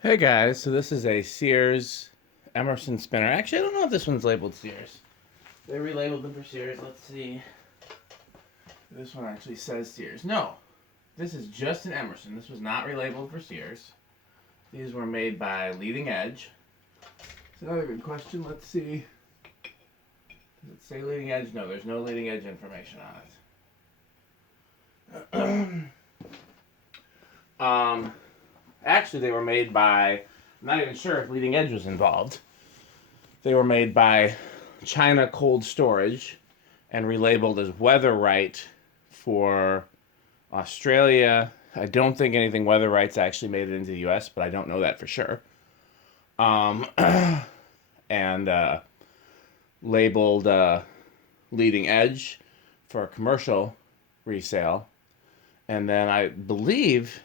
Hey guys, so this is a Sears Emerson spinner. Actually, I don't know if this one's labeled Sears. They relabeled them for Sears. Let's see. This one actually says Sears. No, this is just an Emerson. This was not relabeled for Sears. These were made by Leading Edge. It's another good question. Let's see. Does it say Leading Edge? No, there's no Leading Edge information on it. Actually, they were made by, I'm not even sure if Leading Edge was involved. They were made by China Cold Storage and relabeled as Weatherite for Australia. I don't think anything Weatherite's actually made it into the U.S., but I don't know that for sure. And labeled Leading Edge for commercial resale. And then I believe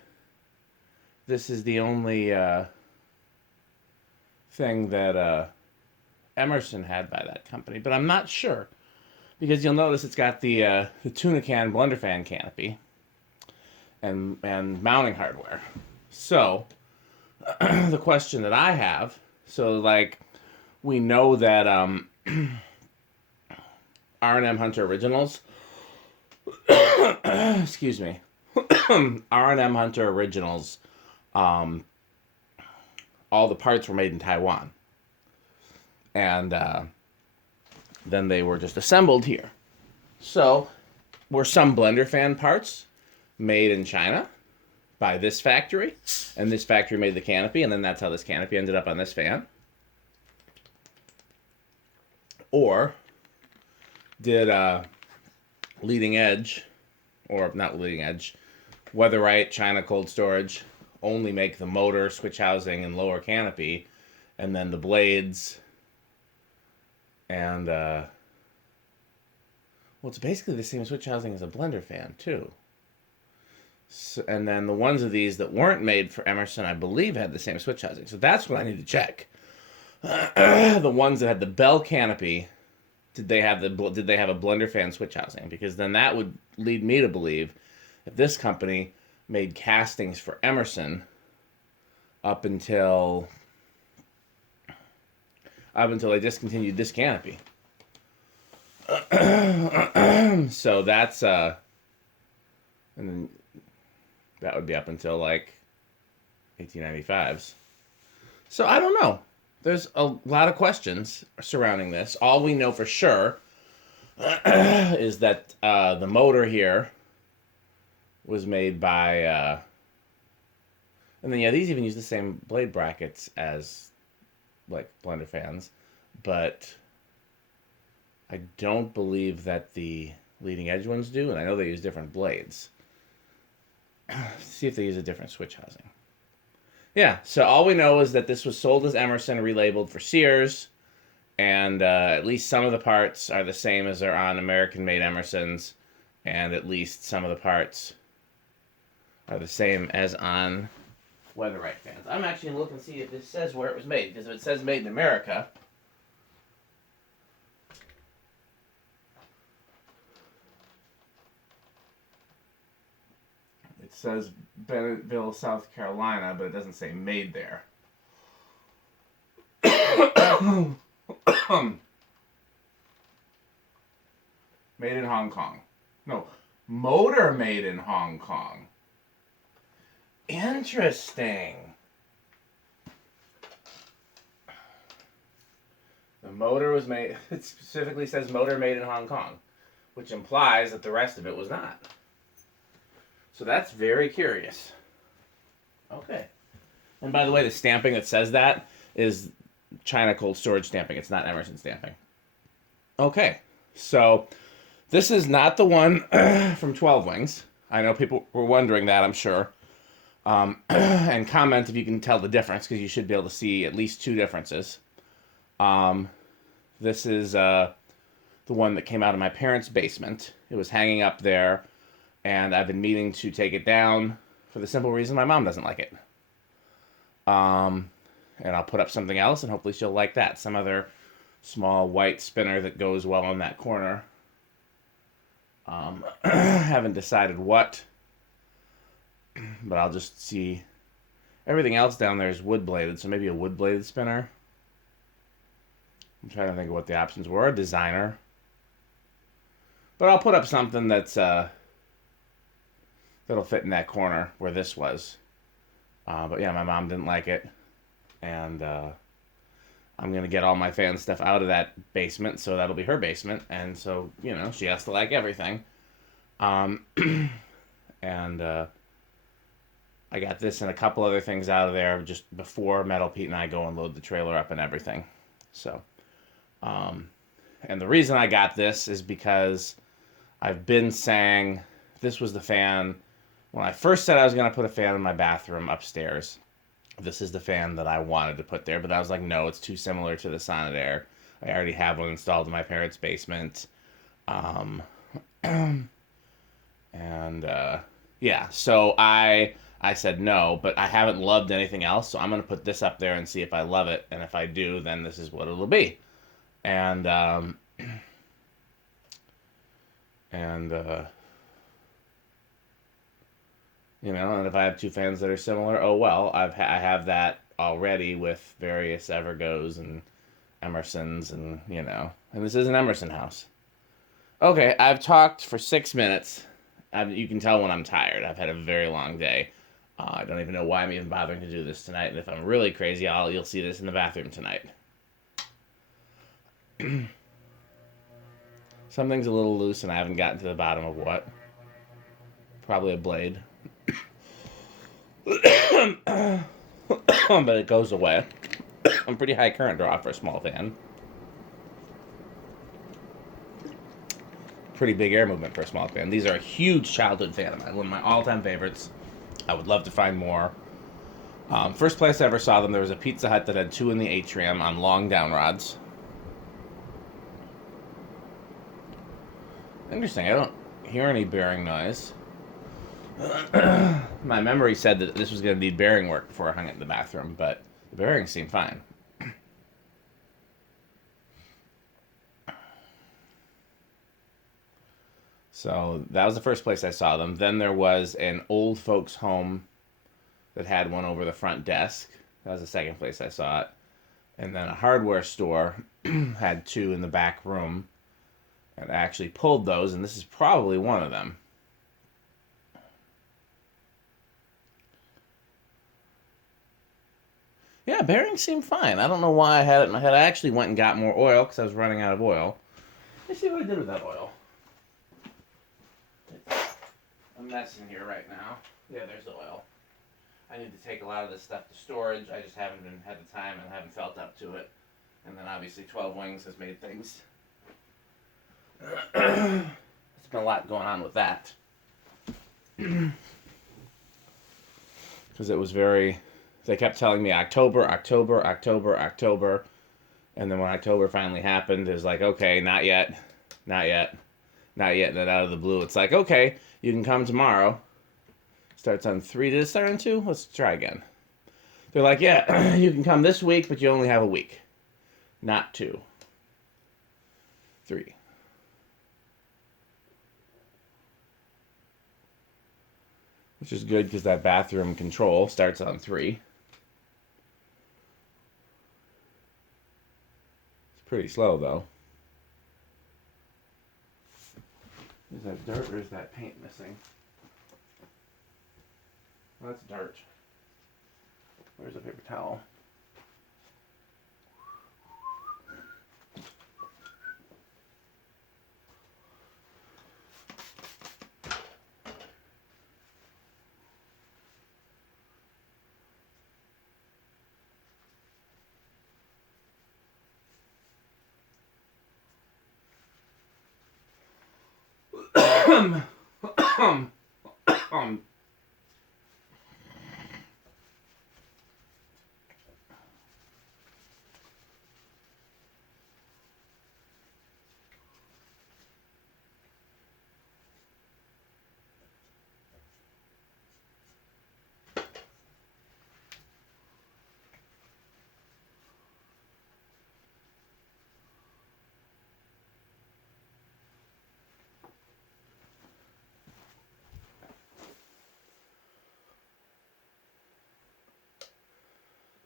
this is the only thing that Emerson had by that company, but I'm not sure because you'll notice it's got the tuna can blender fan canopy and mounting hardware. So the question that I have, so like we know that R&M Hunter Originals, excuse me, R&M Hunter Originals, all the parts were made in Taiwan. And then they were just assembled here. So, were some blender fan parts made in China by this factory, and this factory made the canopy, and then that's how this canopy ended up on this fan? Or did Leading Edge, or not Leading Edge, Weatherite, China Cold Storage, only make the motor, switch housing, and lower canopy, and then the blades and well, it's basically the same switch housing as a blender fan too. So, and then the ones of these that weren't made for Emerson, I believe, had the same switch housing. So that's what I need to check. The ones that had the bell canopy, did they have a blender fan switch housing? Because then that would lead me to believe if this company made castings for Emerson up until they discontinued this canopy. So that's and then that would be up until like 1895s. So I don't know. There's a lot of questions surrounding this. All we know for sure is that the motor here was made by and then yeah, these even use the same blade brackets as like blender fans, but I don't believe that the Leading Edge ones do, and I know they use different blades. See if they use a different switch housing. Yeah, so all we know is that this was sold as Emerson, relabeled for Sears, and at least some of the parts are the same as are on American-made Emersons, and at least some of the parts are the same as on Weatherite fans. I'm actually going to look and see if this says where it was made, because if it says made in America, it says Bennetville, South Carolina, but it doesn't say made there. Made in Hong Kong. No, motor made in Hong Kong. Interesting. The motor was made, it specifically says motor made in Hong Kong, which implies that the rest of it was not. So that's very curious. Okay. And by the way, the stamping that says that is China Cold Storage stamping. It's not Emerson stamping. Okay. So this is not the one from 12 Wings. I know people were wondering that, I'm sure. And comment if you can tell the difference, because you should be able to see at least two differences. This is the one that came out of my parents' basement. It was hanging up there, and I've been meaning to take it down for the simple reason my mom doesn't like it. And I'll put up something else, and hopefully she'll like that. Some other small white spinner that goes well in that corner. Haven't decided what, but I'll just see Everything else down there is wood bladed, so maybe a wood bladed spinner. I'm trying to think of what the options were. A designer. But I'll put up something that'll fit in that corner where this was. But yeah, my mom didn't like it. And I'm going to get all my fan stuff out of that basement, so that'll be her basement. And so, she has to like everything. And I got this and a couple other things out of there just before Metal Pete and I go and load the trailer up and everything. So, and the reason I got this is because I've been saying this was the fan. When I first said I was going to put a fan in my bathroom upstairs, this is the fan that I wanted to put there. But I was like, no, it's too similar to the Sonidair. I already have one installed in my parents' basement. Yeah, so I said no, but I haven't loved anything else, so I'm going to put this up there and see if I love it. And if I do, then this is what it'll be. And, and if I have two fans that are similar, oh well, I have that already with various Evergos and Emersons and this is an Emerson house. Okay, I've talked for 6 minutes. You can tell when I'm tired. I've had a very long day. I don't even know why I'm even bothering to do this tonight. And if I'm really crazy, you'll see this in the bathroom tonight. Something's a little loose and I haven't gotten to the bottom of what. Probably a blade. But it goes away. I'm pretty high current draw for a small fan. Pretty big air movement for a small fan. These are a huge childhood fan of mine. One of my all-time favorites. I would love to find more. First place I ever saw them, there was a Pizza Hut that had two in the atrium on long down rods. Interesting. I don't hear any bearing noise. My memory said that this was going to need bearing work before I hung it in the bathroom, but the bearings seem fine. So that was the first place I saw them. Then there was an old folks home that had one over the front desk. That was the second place I saw it. And then a hardware store had two in the back room. And I actually pulled those, and this is probably one of them. Yeah, bearings seem fine. I don't know why I had it in my head. I actually went and got more oil because I was running out of oil. Let's see what I did with that oil. A mess in here right now. Yeah, there's the oil. I need to take a lot of this stuff to storage. I just haven't had the time and haven't felt up to it. And then obviously 12 Wings has made things. There's been a lot going on with that. Because it was very... They kept telling me October. And then when October finally happened, it was like, okay, not yet. And then out of the blue, it's like, okay, you can come tomorrow. Starts on 3. Did it start on 2? Let's try again. They're like, yeah, you can come this week, but you only have a week. Not 2. 3. Which is good because that bathroom control starts on 3. It's pretty slow, though. Is that dirt or is that paint missing? Well, that's dirt. Where's the paper towel?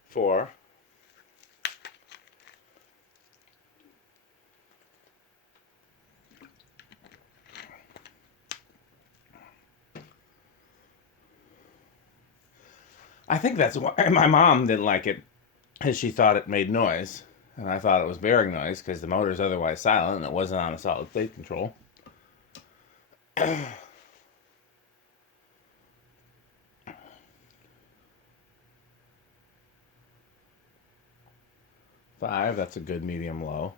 4. I think that's why my mom didn't like it, because she thought it made noise. And I thought it was bearing noise because the motor is otherwise silent and it wasn't on a solid state control. 5, that's a good medium low.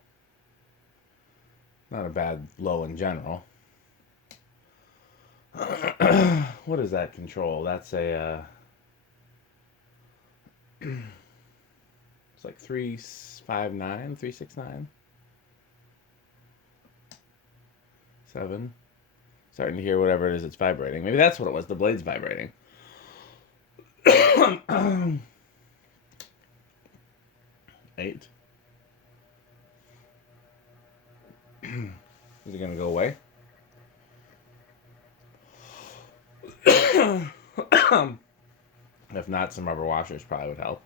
Not a bad low in general. What is that control? That's a it's like 359, 369. 7. Starting to hear whatever it is that's vibrating. Maybe that's what it was. The blade's vibrating. 8. Is it going to go away? If not, some rubber washers probably would help.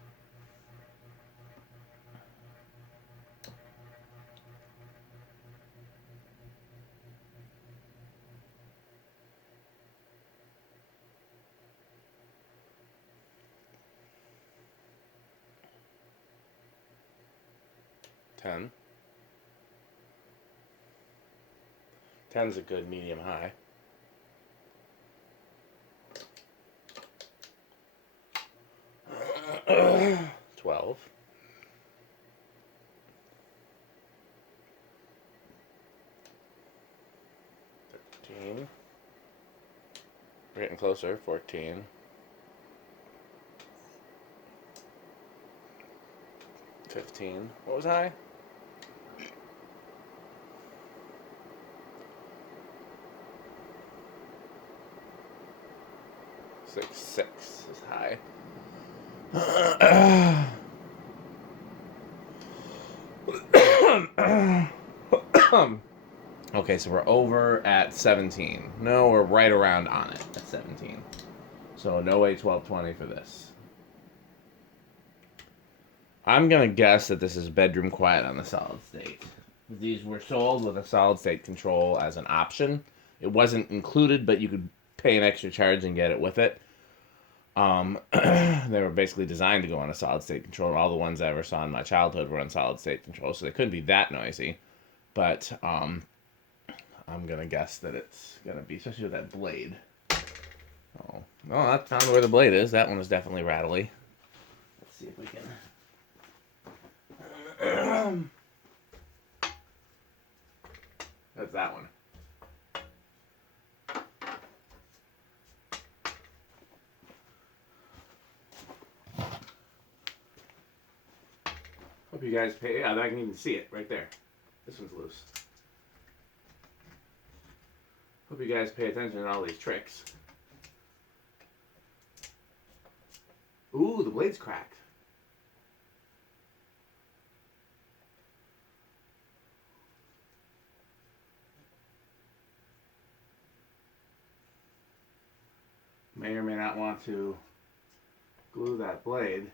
10. 10's a good medium high. 12. 13. We're getting closer. 14. 15. What was high? 6 is high. Okay, so we're over at 17. No, we're right around on it at 17. So no A1220 for this. I'm going to guess that this is bedroom quiet on the solid state. These were sold with a solid state control as an option. It wasn't included, but you could pay an extra charge and get it with it. They were basically designed to go on a solid state control. All the ones I ever saw in my childhood were on solid state control, so they couldn't be that noisy. But I'm going to guess that it's going to be, especially with that blade. Oh, well, I found where the blade is. That one is definitely rattly. Let's see if we can... That's that one. Hope you guys pay. Yeah, I can even see it right there. This one's loose. Hope you guys pay attention to all these tricks. Ooh, the blade's cracked. May or may not want to glue that blade.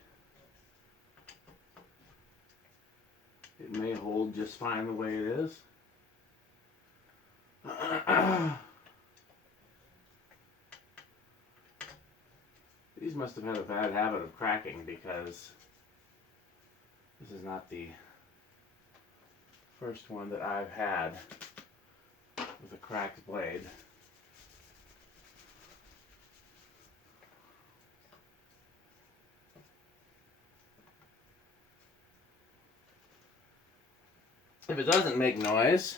It may hold just fine the way it is. These must have had a bad habit of cracking, because this is not the first one that I've had with a cracked blade. If it doesn't make noise,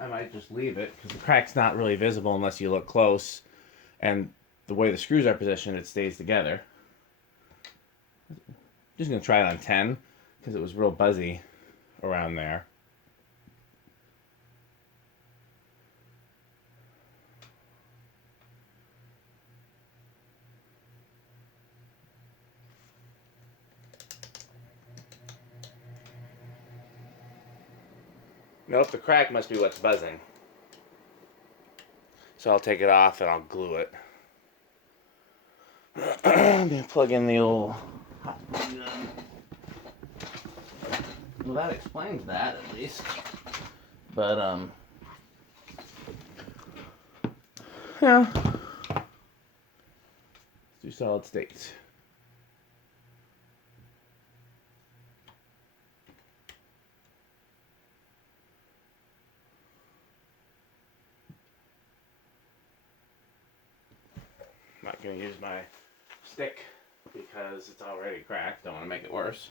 I might just leave it, because the crack's not really visible unless you look close, and the way the screws are positioned, it stays together. Just going to try it on 10, because it was real buzzy around there. Nope, the crack must be what's buzzing. So I'll take it off and I'll glue it. I'm going to plug in the old hot And, well, that explains that at least. But yeah, let's do solid states. I'm not going to use my stick because it's already cracked. Don't want to make it worse.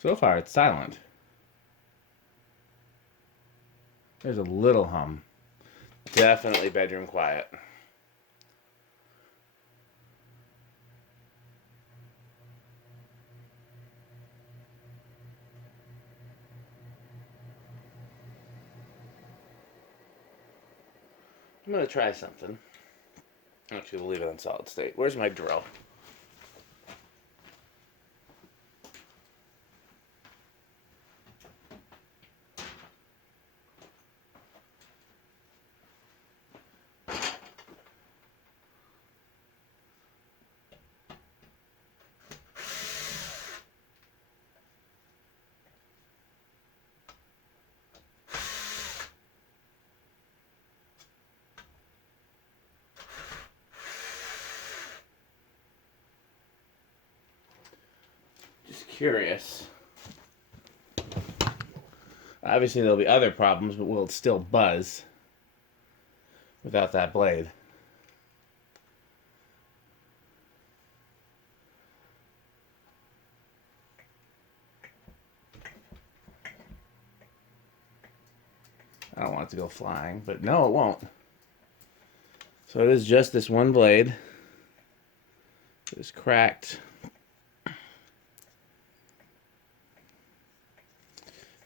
So far, it's silent. There's a little hum. Definitely bedroom quiet. I'm going to try something. Actually, we'll leave it on solid state. Where's my drill? Just curious. Obviously, there'll be other problems, but will it still buzz without that blade? I don't want it to go flying, but no, it won't. So it is just this one blade. It is cracked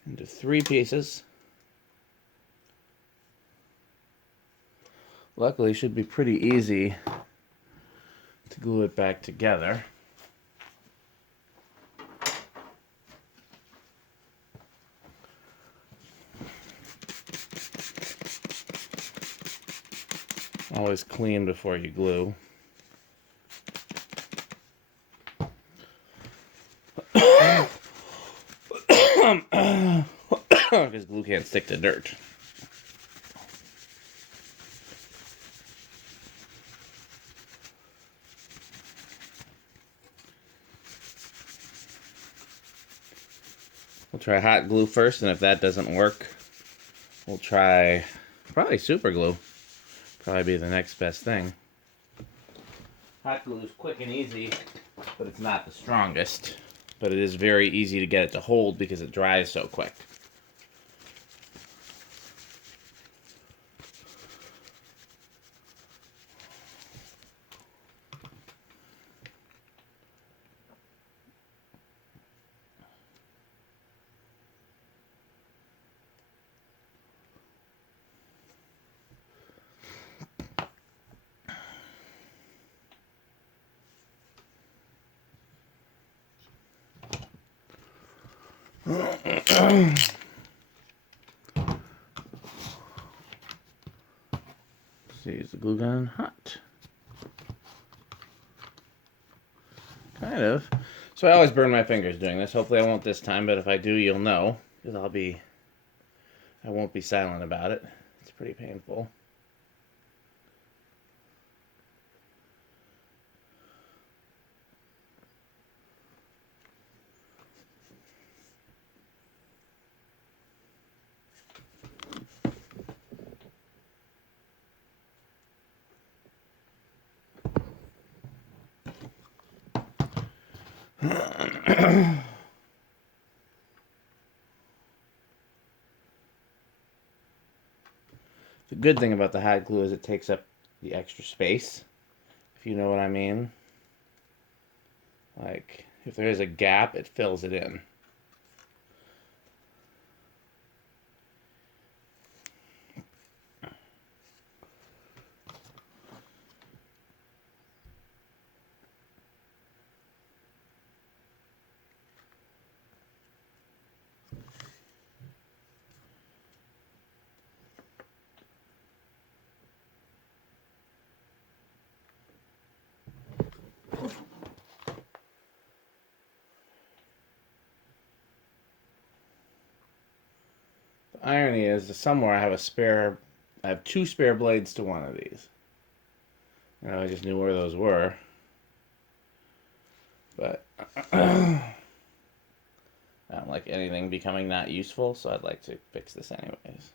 into 3 pieces. Luckily, it should be pretty easy to glue it back together. Always clean before you glue. Because glue can't stick to dirt. We'll try hot glue first, and if that doesn't work, we'll try probably super glue. Probably be the next best thing. Hot glue is quick and easy, but it's not the strongest. But it is very easy to get it to hold because it dries so quick. See, is the glue gun hot? Kind of. So I always burn my fingers doing this. Hopefully I won't this time, but if I do, you'll know. Because I won't be silent about it. It's pretty painful. The good thing about the hot glue is it takes up the extra space, if you know what I mean. Like, if there is a gap, it fills it in. irony is somewhere I have two spare blades to one of these. And I just knew where those were. But I don't like anything becoming not useful, so I'd like to fix this anyways.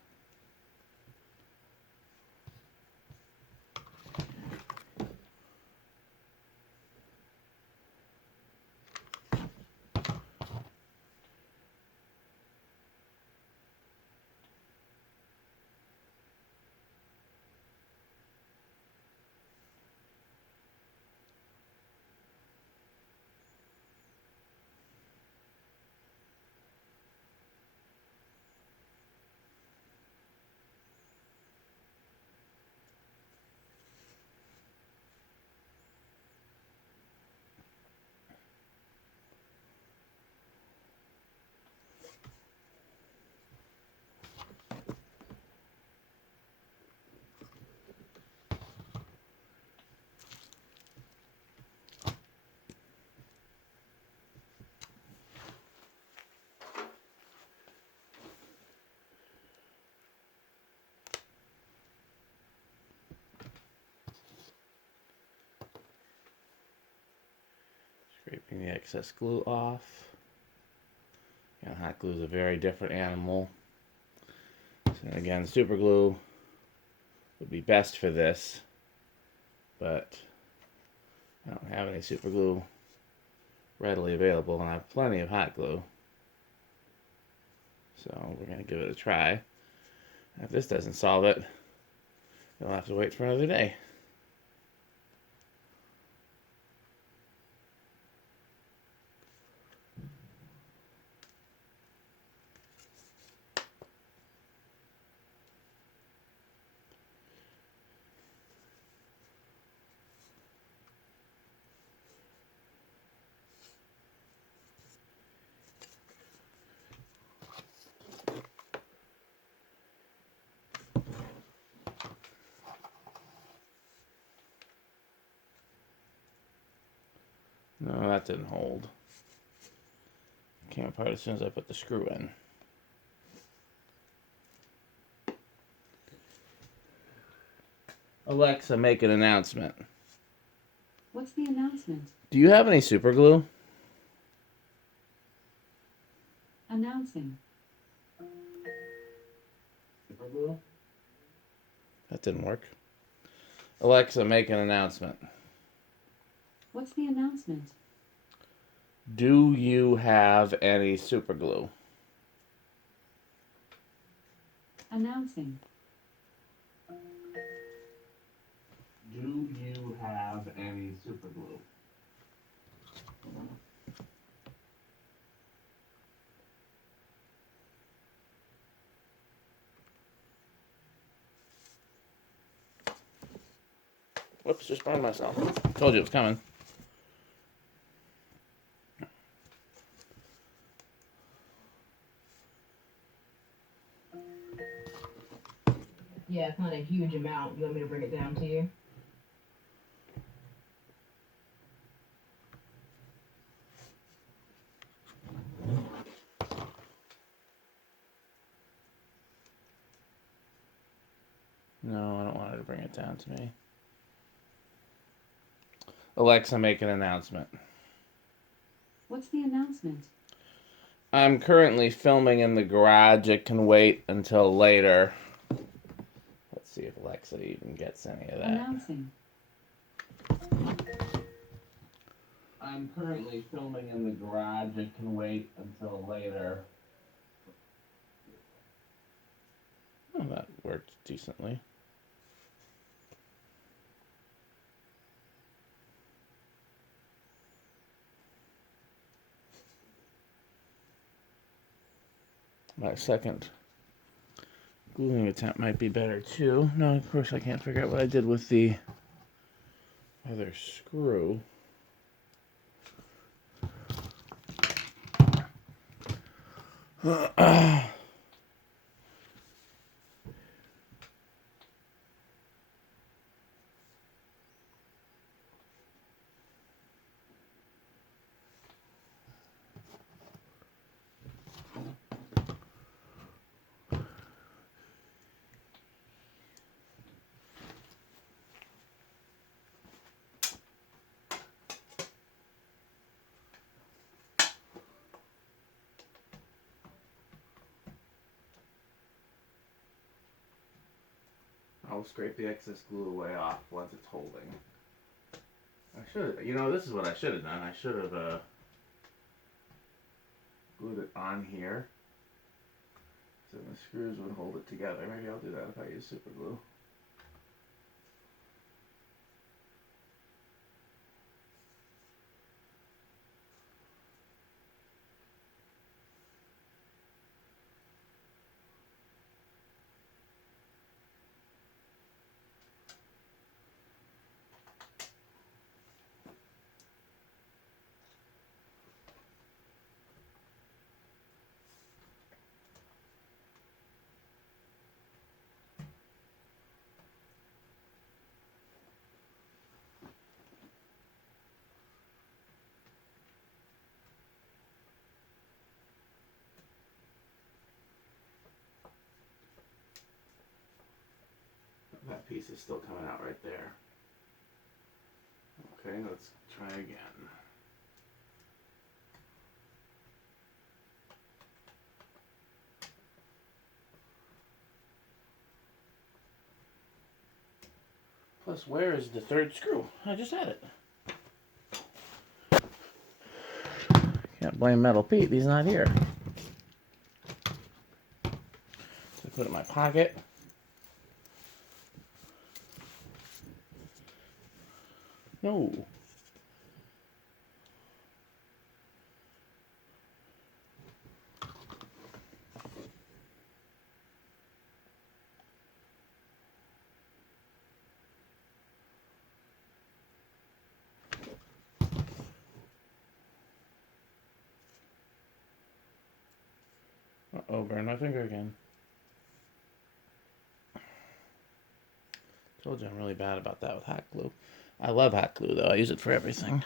Scraping the excess glue off. Hot glue is a very different animal. So again, super glue would be best for this, but I don't have any super glue readily available, and I have plenty of hot glue. So we're going to give it a try. If this doesn't solve it, you'll have to wait for another day. No, that didn't hold. It came apart as soon as I put the screw in. Alexa, make an announcement. What's the announcement? Do you have any super glue? Announcing. Super glue? That didn't work. Alexa, make an announcement. What's the announcement? Do you have any super glue? Announcing. Do you have any super glue? Whoops, just burned myself. Told you it was coming. Yeah, it's not a huge amount. You want me to bring it down to you? No, I don't want her to bring it down to me. Alexa, make an announcement. What's the announcement? I'm currently filming in the garage. It can wait until later. Let's see if Alexa even gets any of that. Announcing. I'm currently filming in the garage. It can wait until later. Oh, that worked decently. My second gluing attempt might be better too. No, of course I can't figure out what I did with the other screw. I'll scrape the excess glue away off once it's holding. I should, this is what I should have done. I should have glued it on here, so the screws would hold it together. Maybe I'll do that if I use super glue. That piece is still coming out right there. Okay, let's try again. Plus, where is the third screw? I just had it. Can't blame Metal Pete, he's not here. So I put it in my pocket. No. Uh-oh, burn my finger again. Told you I'm really bad about that with hot glue. I love hot glue though, I use it for everything.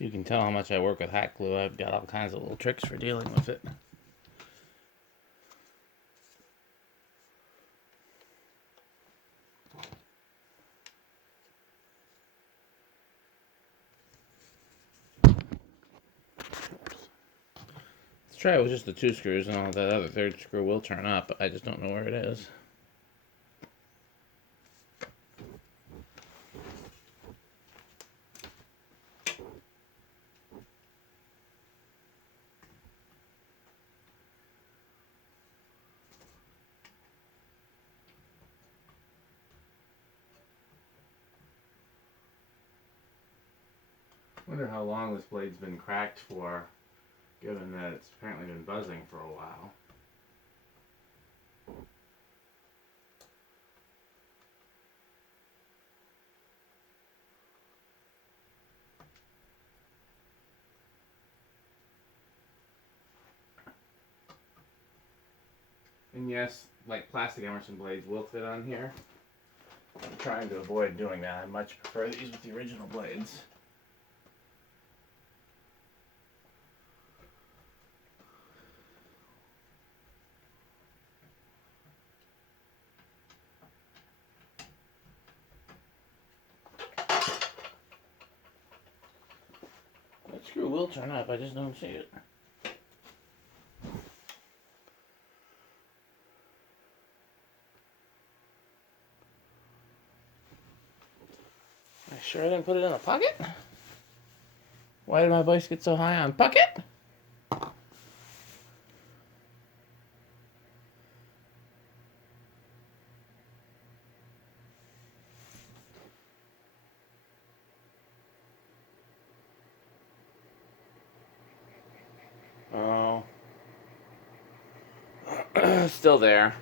You can tell how much I work with hot glue. I've got all kinds of little tricks for dealing with it. Let's try it with just the 2 screws, and all that other third screw will turn up. I just don't know where it is. I wonder how long this blade's been cracked for, given that it's apparently been buzzing for a while. And yes, like plastic Emerson blades will fit on here. I'm trying to avoid doing that. I much prefer these with the original blades. screw will turn up, I just don't see it. I sure didn't put it in a pocket? Why did my voice get so high on pocket? Oh. Still there.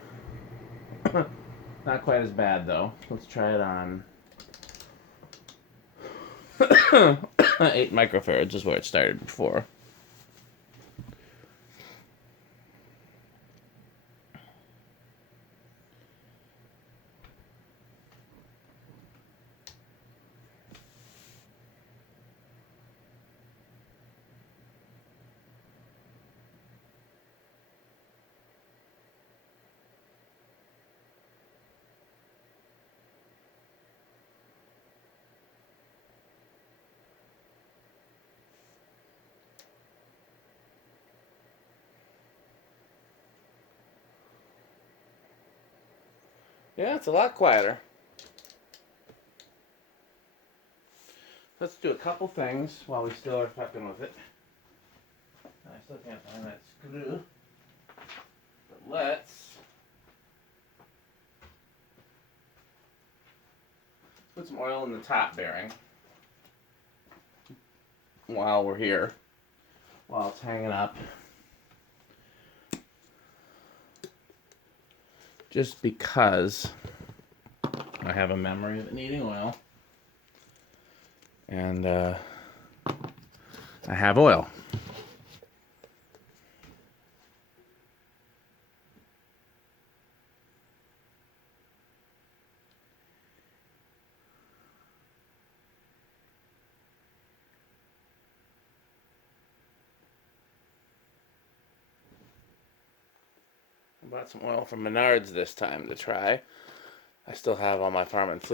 Not quite as bad though. Let's try it on. 8 microfarads is where it started before. Yeah, it's a lot quieter. Let's do a couple things while we still are fucking with it. I still can't find that screw. But let's put some oil in the top bearing while we're here, while it's hanging up. Just because I have a memory of it needing oil. And I have oil. I bought some oil from Menards this time to try. I still have all my Farm and Fleet